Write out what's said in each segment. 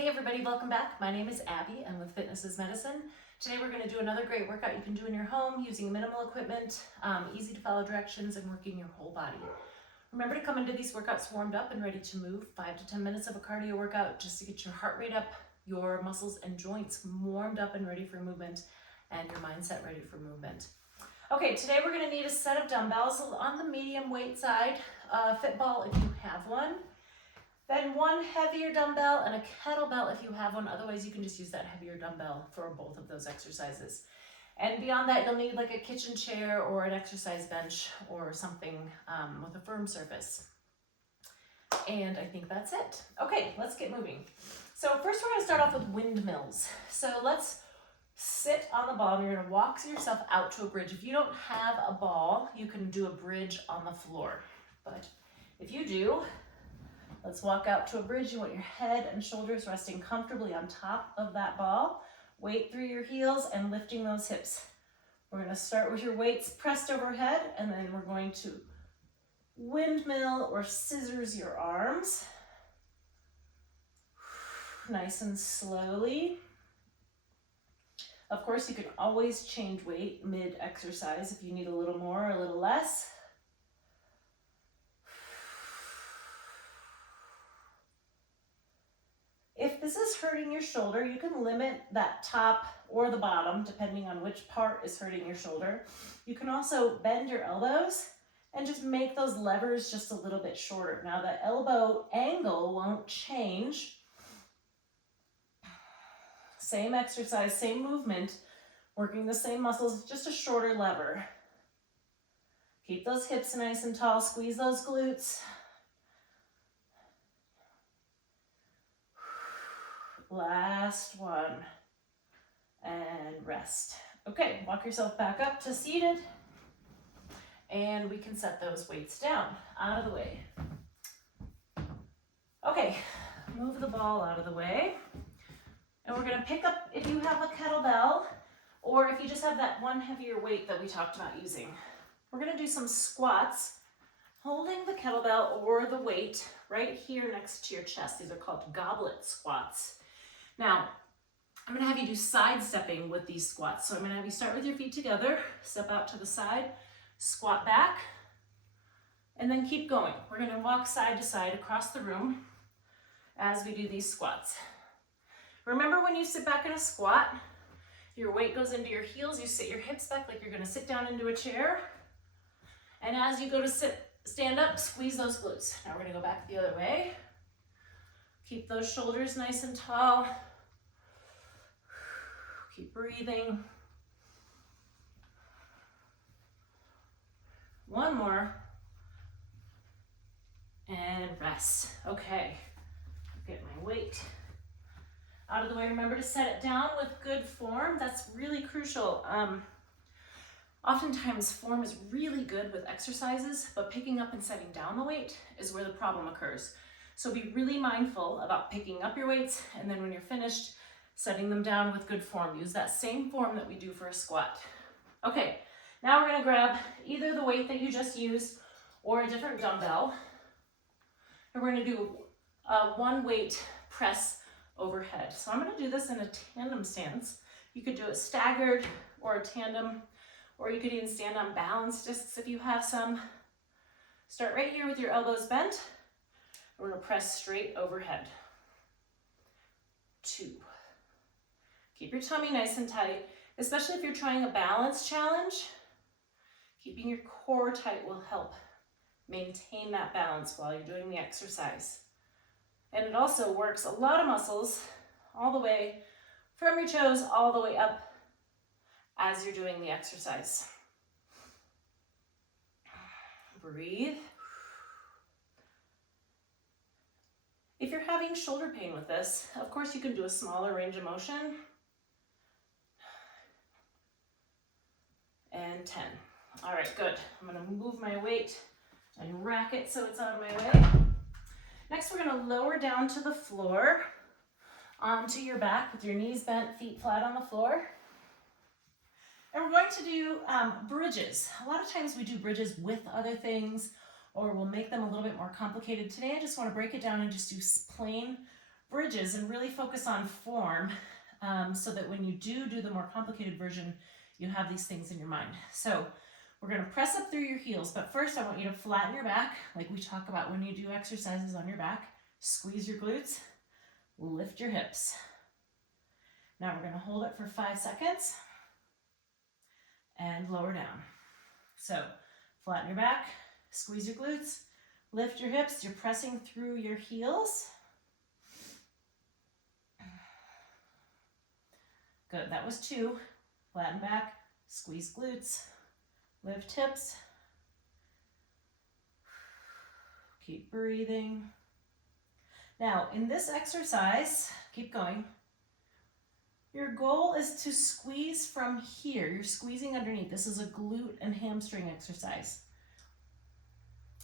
Hey everybody, welcome back. My name is Abby. I'm with Fitness is Medicine. Today we're going to do another great workout you can do in your home using minimal equipment, easy to follow directions, and working your whole body. Remember to come into these workouts warmed up and ready to move. 5 to 10 minutes of a cardio workout just to get your heart rate up, your muscles and joints warmed up and ready for movement, and your mindset ready for movement. Okay, today we're going to need a set of dumbbells on the medium weight side, fit ball if you have one. Then one heavier dumbbell and a kettlebell if you have one. Otherwise, you can just use that heavier dumbbell for both of those exercises. And beyond that, you'll need like a kitchen chair or an exercise bench or something with a firm surface. And I think that's it. Okay, let's get moving. So first we're gonna start off with windmills. So let's sit on the ball and you're gonna walk yourself out to a bridge. If you don't have a ball, you can do a bridge on the floor. But if you do, let's walk out to a bridge. You want your head and shoulders resting comfortably on top of that ball. Weight through your heels and lifting those hips. We're going to start with your weights pressed overhead, and then we're going to windmill or scissors your arms. Nice and slowly. Of course, you can always change weight mid-exercise if you need a little more or a little less. If this is hurting your shoulder, you can limit that top or the bottom, depending on which part is hurting your shoulder. You can also bend your elbows and just make those levers just a little bit shorter. Now the elbow angle won't change. Same exercise, same movement, working the same muscles, just a shorter lever. Keep those hips nice and tall, squeeze those glutes. Last one, and rest. Okay, walk yourself back up to seated, and we can set those weights down, out of the way. Okay, move the ball out of the way, and we're gonna pick up, if you have a kettlebell, or if you just have that one heavier weight that we talked about using. We're gonna do some squats, holding the kettlebell or the weight right here next to your chest. These are called goblet squats. Now, I'm going to have you do side stepping with these squats. So I'm going to have you start with your feet together, step out to the side, squat back, and then keep going. We're going to walk side to side across the room as we do these squats. Remember, when you sit back in a squat, your weight goes into your heels, you sit your hips back like you're going to sit down into a chair. And as you go to stand up, squeeze those glutes. Now we're going to go back the other way. Keep those shoulders nice and tall. Keep breathing. One more. And rest. Okay. Get my weight out of the way. Remember to set it down with good form. That's really crucial. Oftentimes form is really good with exercises, but picking up and setting down the weight is where the problem occurs. So be really mindful about picking up your weights, and then when you're finished, setting them down with good form. Use that same form that we do for a squat. Okay, now we're gonna grab either the weight that you just used or a different dumbbell. And we're gonna do a one weight press overhead. So I'm gonna do this in a tandem stance. You could do it staggered or a tandem, or you could even stand on balance discs if you have some. Start right here with your elbows bent. We're gonna press straight overhead. 2. Keep your tummy nice and tight, especially if you're trying a balance challenge. Keeping your core tight will help maintain that balance while you're doing the exercise. And it also works a lot of muscles all the way from your toes all the way up as you're doing the exercise. Breathe. If you're having shoulder pain with this, of course you can do a smaller range of motion. And 10. All right, good. I'm gonna move my weight and rack it so it's out of my way. Next, we're gonna lower down to the floor, onto your back with your knees bent, feet flat on the floor. And we're going to do bridges. A lot of times we do bridges with other things, or we'll make them a little bit more complicated. Today I just want to break it down and just do plain bridges and really focus on form so that when you do the more complicated version, you have these things in your mind. So we're going to press up through your heels, but first I want you to flatten your back like we talk about when you do exercises on your back. Squeeze your glutes, lift your hips. Now we're going to hold it for 5 seconds and lower down. So flatten your back, squeeze your glutes, lift your hips. You're pressing through your heels. Good, that was 2. Flatten back, squeeze glutes, lift hips. Keep breathing. Now, in this exercise, keep going. Your goal is to squeeze from here. You're squeezing underneath. This is a glute and hamstring exercise.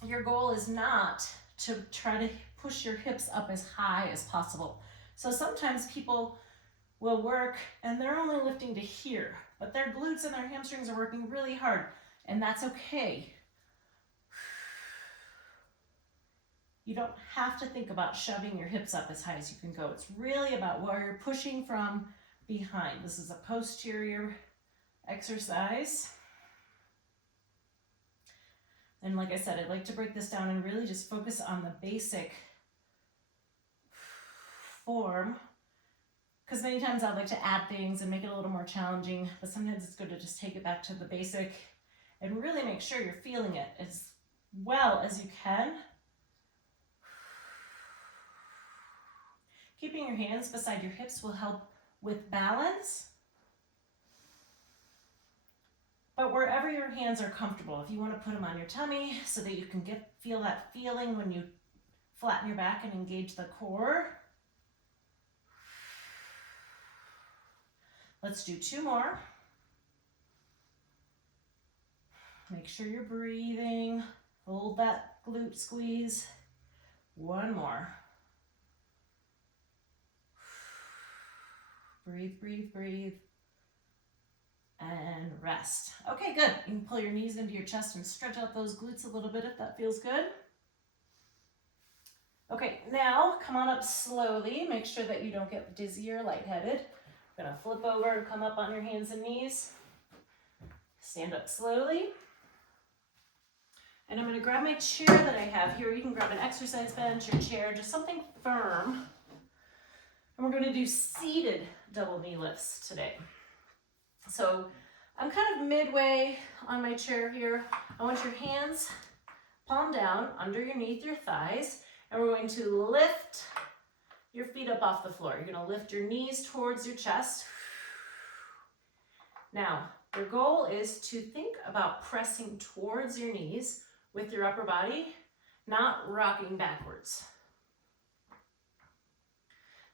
Your goal is not to try to push your hips up as high as possible. So sometimes people will work and they're only lifting to here, but their glutes and their hamstrings are working really hard, and that's okay. You don't have to think about shoving your hips up as high as you can go. It's really about where you're pushing from behind. This is a posterior exercise. And like I said, I'd like to break this down and really just focus on the basic form, because many times I'd like to add things and make it a little more challenging, but sometimes it's good to just take it back to the basic and really make sure you're feeling it as well as you can. Keeping your hands beside your hips will help with balance. But wherever your hands are comfortable, if you want to put them on your tummy so that you can feel that feeling when you flatten your back and engage the core. Let's do 2 more. Make sure you're breathing. Hold that glute squeeze. 1 more. Breathe, breathe, breathe. And rest. Okay, good. You can pull your knees into your chest and stretch out those glutes a little bit if that feels good. Okay, now come on up slowly. Make sure that you don't get dizzy or lightheaded. You're gonna flip over and come up on your hands and knees. Stand up slowly. And I'm gonna grab my chair that I have here. You can grab an exercise bench or chair, just something firm. And we're gonna do seated double knee lifts today. So I'm kind of midway on my chair here. I want your hands palm down underneath your thighs, and we're going to lift your feet up off the floor. You're going to lift your knees towards your chest. Now, your goal is to think about pressing towards your knees with your upper body, not rocking backwards.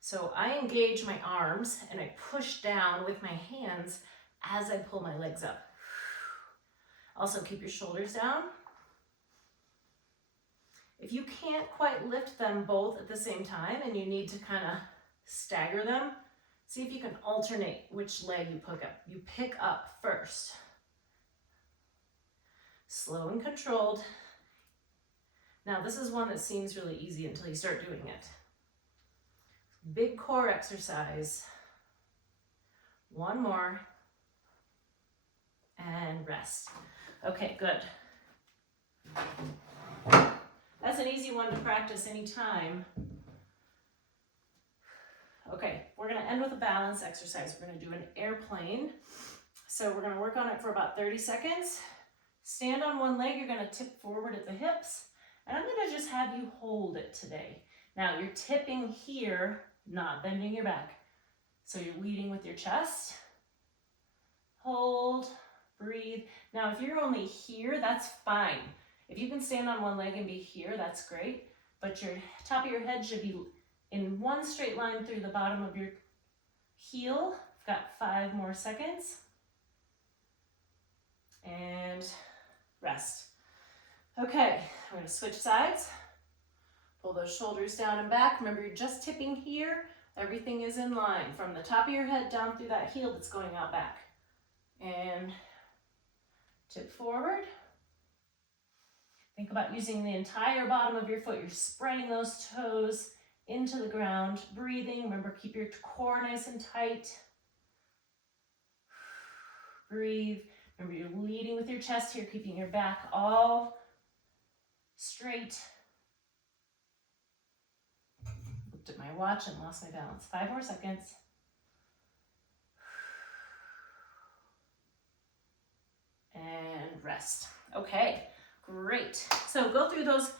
So I engage my arms and I push down with my hands as I pull my legs up. Also, keep your shoulders down. If you can't quite lift them both at the same time and you need to kind of stagger them, see if you can alternate which leg you pick up. You pick up first. Slow and controlled. Now, this is one that seems really easy until you start doing it. Big core exercise. 1 more. And rest. Okay, good. That's an easy one to practice anytime. Okay, we're going to end with a balance exercise. We're going to do an airplane. So we're going to work on it for about 30 seconds. Stand on one leg. You're going to tip forward at the hips. And I'm going to just have you hold it today. Now, you're tipping here, not bending your back. So you're leading with your chest. Hold. Breathe. Now, if you're only here, that's fine. If you can stand on one leg and be here, that's great. But your top of your head should be in one straight line through the bottom of your heel. I've got 5 more seconds. And rest. Okay, I'm going to switch sides. Pull those shoulders down and back. Remember, you're just tipping here. Everything is in line from the top of your head down through that heel that's going out back. And tip forward. Think about using the entire bottom of your foot. You're spreading those toes into the ground, breathing. Remember, keep your core nice and tight. Breathe. Remember, you're leading with your chest here, keeping your back all straight. Looked at my watch and lost my balance. 5 more seconds. And rest. Okay, great. So go through those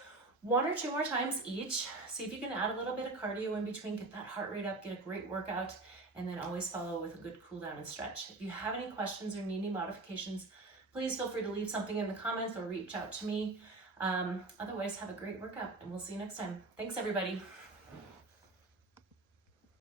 1 or 2 more times each. See if you can add a little bit of cardio in between, get that heart rate up, get a great workout, and then always follow with a good cool down and stretch. If you have any questions or need any modifications, please feel free to leave something in the comments or reach out to me. Otherwise, have a great workout, and we'll see you next time. Thanks, everybody.